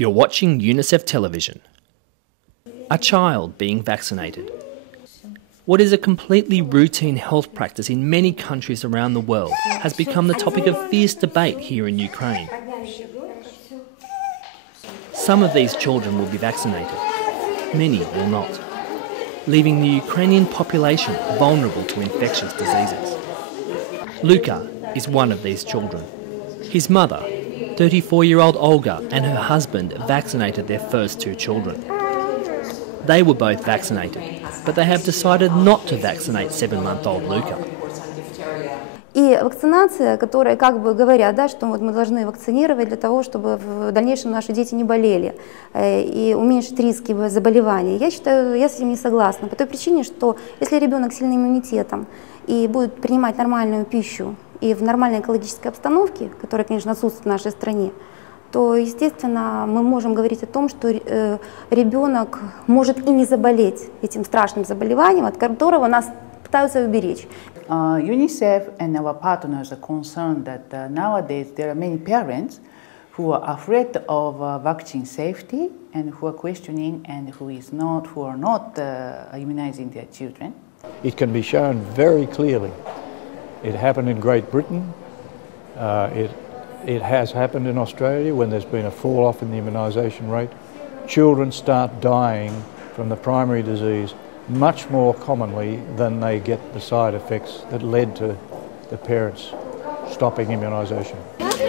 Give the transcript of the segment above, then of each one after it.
You're watching UNICEF television. A child being vaccinated. What is a completely routine health practice in many countries around the world has become the topic of fierce debate here in Ukraine. Some of these children will be vaccinated, many will not, leaving the Ukrainian population vulnerable to infectious diseases. Luka is one of these children. His mother, 34-year-old Olga, and her husband vaccinated their first two children. They were both vaccinated, but they have decided not to vaccinate 7-month-old Luka. И вакцинация, которая как бы говорят, да, что вот мы должны вакцинировать для того, чтобы в дальнейшем наши дети не болели и уменьшить риски заболеваний. Я считаю, я с этим не согласна по той причине, что если ребенок с сильным иммунитетом и будет принимать нормальную пищу и в нормальной экологической обстановке, которая, конечно, отсутствует в нашей стране, то, естественно, мы можем говорить о том, что ребенок может и не заболеть этим страшным заболеванием, от которого нас пытаются уберечь. UNICEF and our partners are concerned that nowadays there are many parents who are afraid of vaccine safety and who are questioning and who are not immunizing their children. It can be shown very clearly. It happened in Great Britain. It has happened in Australia when there's been a fall off in the immunisation rate. Children start dying from the primary disease much more commonly than they get the side effects that led to the parents stopping immunisation.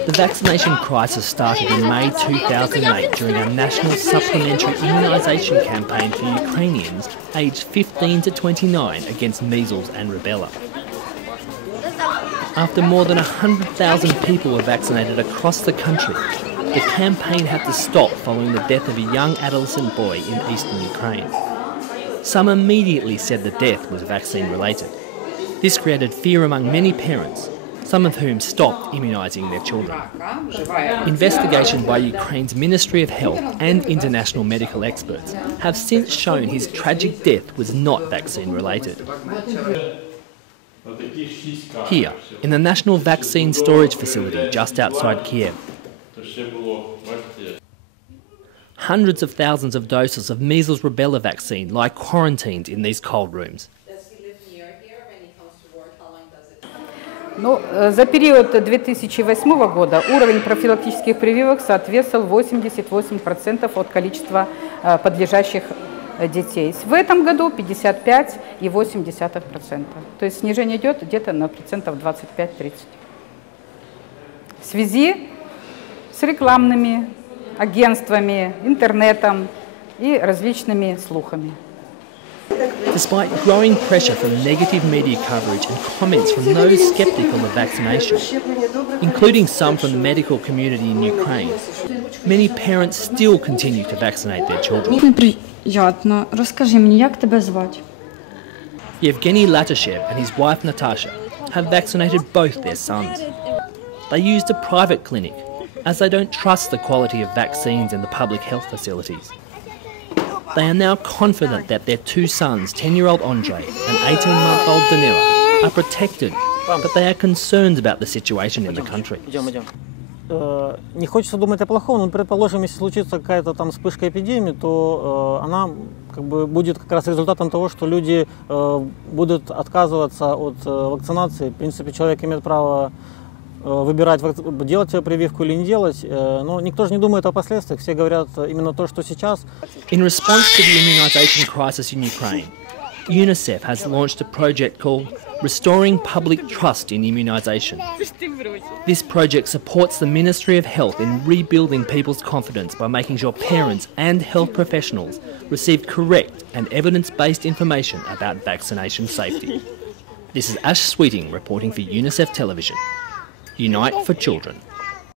The vaccination crisis started in May 2008 during a national supplementary immunisation campaign for Ukrainians aged 15 to 29 against measles and rubella. After more than 100,000 people were vaccinated across the country, the campaign had to stop following the death of a young adolescent boy in eastern Ukraine. Some immediately said the death was vaccine-related. This created fear among many parents, some of whom stopped immunising their children. Investigation by Ukraine's Ministry of Health and international medical experts have since shown his tragic death was not vaccine-related. Here, in the National Vaccine Storage Facility just outside Kiev, hundreds of thousands of doses of measles rubella vaccine lie quarantined in these cold rooms. Does he live near here when he comes to work? How long does it take? За период 2008 года уровень профилактических прививок соответствовал 88% от количества подлежащих детей. В этом году 55,8%. То есть снижение идет где-то на процентов 25-30. В связи с рекламными агентствами, интернетом и различными слухами. Despite growing pressure from negative media coverage and comments from those sceptical of vaccination, including some from the medical community in Ukraine, many parents still continue to vaccinate their children. Приятно. Розкажи мені, як тебе звати? Yevgeny Latashev and his wife Natasha have vaccinated both their sons. They used a private clinic, as they don't trust the quality of vaccines in the public health facilities. They are now confident that their two sons, 10-year-old Andrei and 18-month-old Danila, are protected, but they are concerned about the situation in the country. Не хочется думать о плохом, но, предположим, если случится какая-то там вспышка эпидемии, то она как бы будет как раз результатом того, что люди будут отказываться от вакцинации. В принципе, человек имеет право выбирать, делать себе прививку или не делать, но никто же не думает о последствиях, все говорят именно то, что сейчас. In response to the immunization crisis in Ukraine, UNICEF has launched a project called Restoring Public Trust in Immunization. This project supports the Ministry of Health in rebuilding people's confidence by making sure parents and health professionals receive correct and evidence-based information about vaccination safety. This is Ash Sweeting reporting for UNICEF Television. Unite for Children.